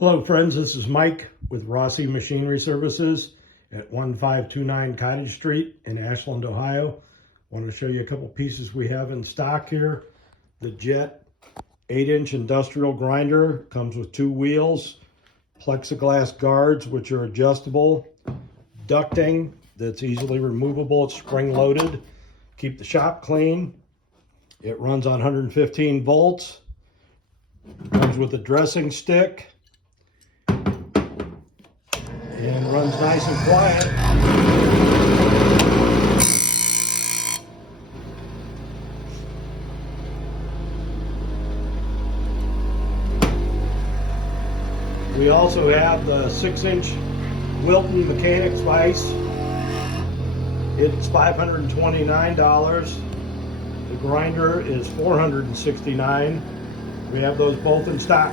Hello friends, this is Mike with Rossi Machinery Services at 1529 Cottage Street in Ashland, Ohio. I want to show you a couple pieces we have in stock here. The Jet 8-inch industrial grinder comes with 2 wheels, plexiglass guards which are adjustable, ducting that's easily removable, it's spring loaded, keep the shop clean. It runs on 115 volts, comes with a dressing stick, and runs nice and quiet. We also have the 6-inch Wilton Mechanics vise. It's $529. The grinder is $469. We have those both in stock.